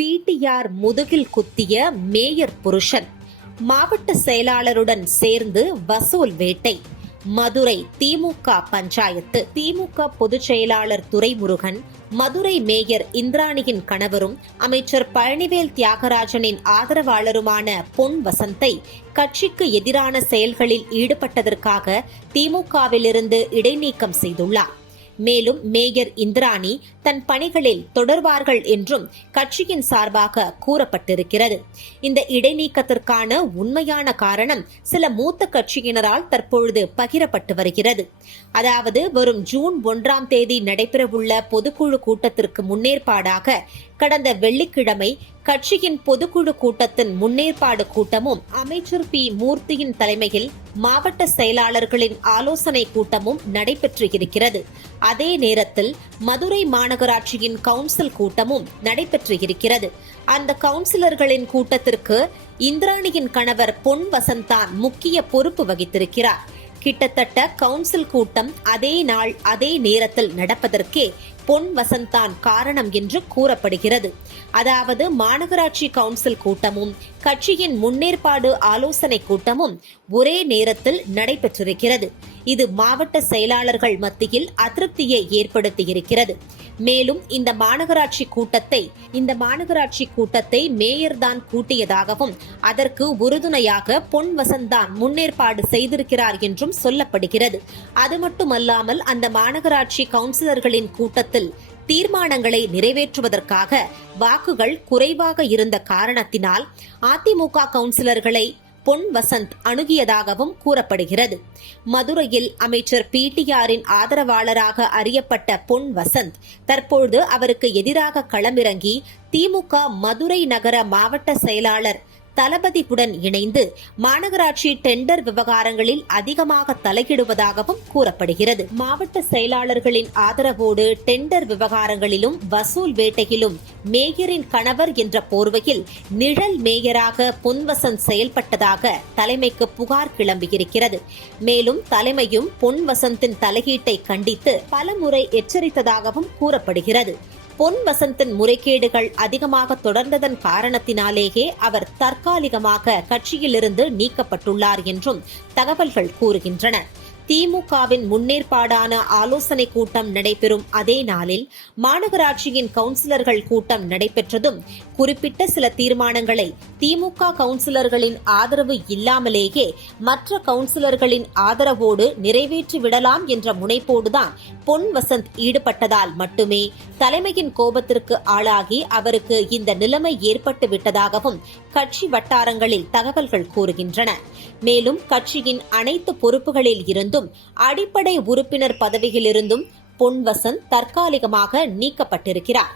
PTR முதுகில் குத்திய mayor புருஷன். மாவட்ட செயலாளருடன் சேர்ந்து வசூல் வேட்டை. மதுரை திமுக பஞ்சாயத்து. திமுக பொதுச் செயலாளர் துரைமுருகன் மதுரை மேயர் இந்திராணியின் கணவரும் அமைச்சர் பழனிவேல் தியாகராஜனின் ஆதரவாளருமான பொன் வசந்தை கட்சிக்கு எதிரான செயல்களில் ஈடுபட்டதற்காக திமுகவிலிருந்து இடைநீக்கம் செய்துள்ளார். மேலும் மேயர் இந்திராணி தன் பணிகளில் தொடர்வார்கள் என்றும் கட்சியின் சார்பாக கூறப்பட்டிருக்கிறது. இந்த இடைநீக்கத்திற்கான உண்மையான காரணம் சில மூத்த கட்சியினரால் தற்பொழுது பகிரப்பட்டு வருகிறது. அதாவது வரும் ஜூன் ஒன்றாம் தேதி நடைபெறவுள்ள பொதுக்குழு கூட்டத்திற்கு முன்னேற்பாடாக கடந்த வெள்ளிக்கிழமை கட்சியின் பொதுக்குழு கூட்டத்தின் முன்னேற்பாடு கூட்டமும் அமைச்சர் பி. மூர்த்தியின் தலைமையில் மாவட்ட செயலாளர்களின் ஆலோசனை கூட்டமும் நடைபெற்று இருக்கிறது அதே நேரத்தில் மதுரை மாநகராட்சியின் கவுன்சில் கூட்டமும் நடைபெற்று இருக்கிறது அந்த கவுன்சிலர்களின் கூட்டத்திற்கு இந்திராணியின் கணவர் பொன் வசந்தான் முக்கிய பொறுப்பு வகித்திருக்கிறார். கிட்டத்தட்ட கவுன்சில் கூட்டம் அதே நாள் அதே நேரத்தில் நடப்பதற்கே பொன் வசந்தான் காரணம் என்று கூறப்படுகிறது. அதாவது மாநகராட்சி கவுன்சில் கூட்டமும் கட்சியின் முன்னேற்பாடு ஆலோசனை கூட்டமும் ஒரே நேரத்தில் நடைபெற்றிருக்கிறது. இது மாவட்ட செயலாளர்கள் மத்தியில் அதிருப்தியை ஏற்படுத்தியிருக்கிறது. மேலும் இந்த மாநகராட்சி கூட்டத்தை இந்த மாநகராட்சி கூட்டத்தை மேயர் தான் கூட்டியதாகவும் அதற்கு உறுதுணையாக பொன் வசந்தான் முன்னேற்பாடு செய்திருக்கிறார் என்றும் சொல்லப்படுகிறது. அது மட்டுமல்லாமல் அந்த மாநகராட்சி கவுன்சிலர்களின் கூட்டத்தில் தேர்தலில் தீர்மானங்களை நிறைவேற்றுவதற்காக வாக்குகள் குறைவாக இருந்த காரணத்தினால் அதிமுக கவுன்சிலர்களை பொன் வசந்த் அணுகியதாகவும் கூறப்படுகிறது. மதுரையில் அமைச்சர் பிடிஆரின் ஆதரவாளராக அறியப்பட்ட பொன் வசந்த் தற்பொழுது அவருக்கு எதிராக களமிறங்கி திமுக மதுரை நகர மாவட்ட செயலாளர் தளபதியுடன் இணைந்து மாநகராட்சி டெண்டர் விவகாரங்களில் அதிகமாக தலையிடுவதாகவும் கூறப்படுகிறது. மாவட்ட செயலாளர்களின் ஆதரவோடு டெண்டர் விவகாரங்களிலும் வசூல் வேட்டையிலும் மேயரின் கணவர் என்ற போர்வையில் நிழல் மேயராக பொன்வசந்த் செயல்பட்டதாக தலைமைக்கு புகார் கிளம்பியிருக்கிறது. மேலும் தலைமையும் பொன்வசந்தின் தலையீட்டை கண்டித்து பலமுறை எச்சரித்ததாகவும் கூறப்படுகிறது. பொன் வசந்தின் முறைகேடுகள் அதிகமாக தொடர்ந்ததன் காரணத்தினாலேயே அவர் தற்காலிகமாக கட்சியிலிருந்து நீக்கப்பட்டுள்ளார் என்றும் தகவல்கள் கூறுகின்றன. திமுகவின் முன்னேற்பாடான ஆலோசனை கூட்டம் நடைபெறும் அதே நாளில் மாநகராட்சியின் கவுன்சிலர்கள் கூட்டம் நடைபெற்றதும் குறிப்பிட்ட சில தீர்மானங்களை திமுக கவுன்சிலர்களின் ஆதரவு இல்லாமலேயே மற்ற கவுன்சிலர்களின் ஆதரவோடு நிறைவேற்றிவிடலாம் என்ற முனைப்போடுதான் பொன் வசந்த் ஈடுபட்டதால் மட்டுமே தலைமையின் கோபத்திற்கு ஆளாகி அவருக்கு இந்த நிலைமை ஏற்பட்டு விட்டதாகவும் கட்சி வட்டாரங்களில் தகவல்கள் கூறுகின்றன. மேலும் கட்சியின் அனைத்து பொறுப்புகளில் இருந்தும் அடிப்படை உறுப்பினர் பதவியிலிருந்தும் பொன்வசன் தற்காலிகமாக நீக்கப்பட்டிருக்கிறார்.